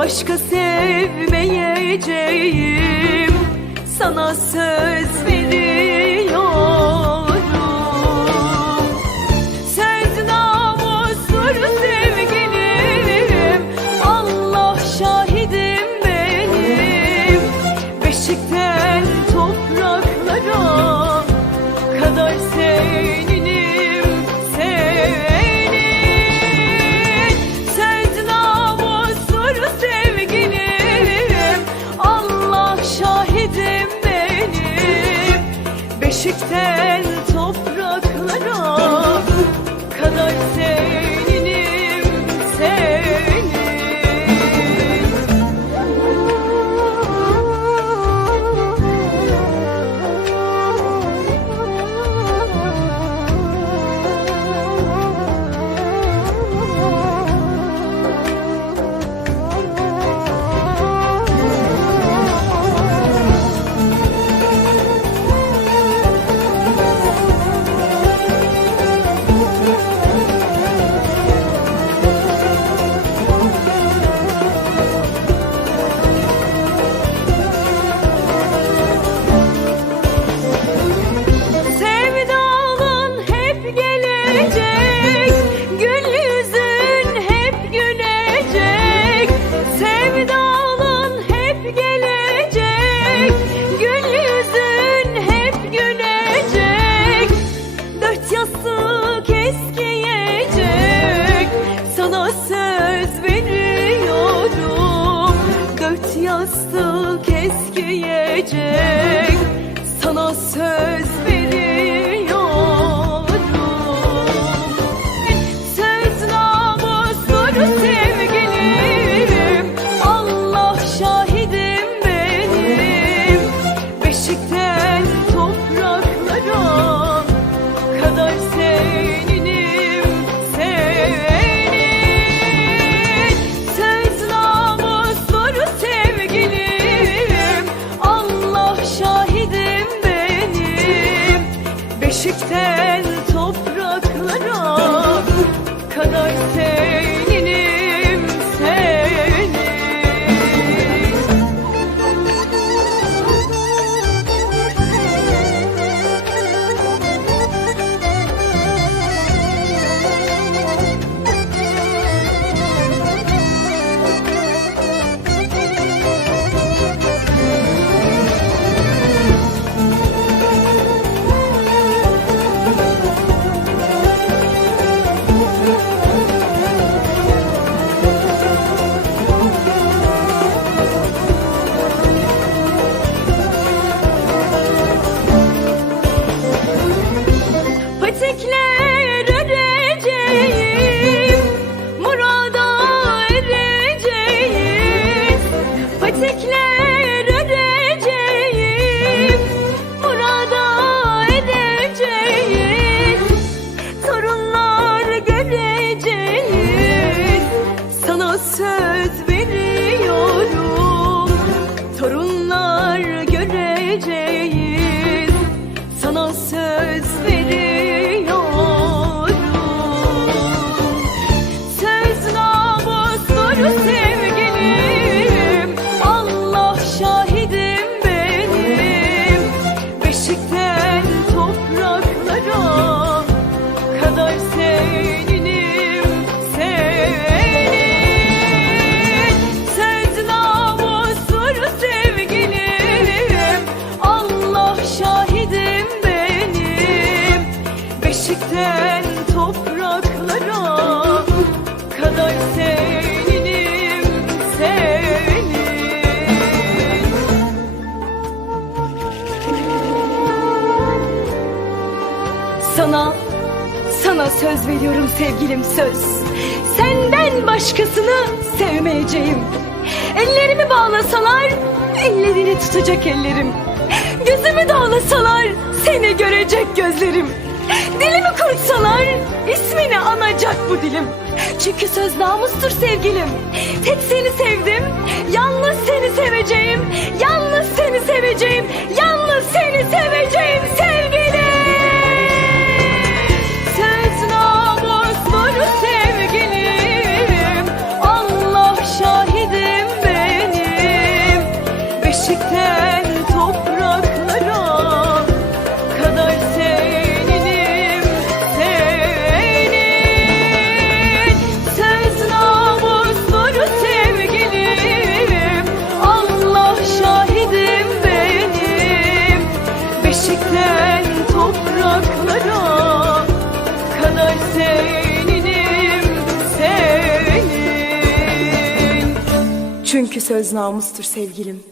başka sevmeyeceğim. Sana söz veriyorum. Söz namustur sevgilim. Allah şahidim benim. Beşikten topraklara kadar seninim Beşikten Sana söz Beşikten söz veriyorum. Torunlar göreceğiz Sana söz Sana, sana söz veriyorum sevgilim söz. Senden başkasını sevmeyeceğim. Ellerimi bağlasalar, ellerini tutacak ellerim. Gözümü dağlasalar, seni görecek gözlerim. Dilimi kurtsalar, ismini anacak bu dilim. Çünkü söz namustur sevgilim. Tek seni sevdim, Çünkü söz namustur sevgilim.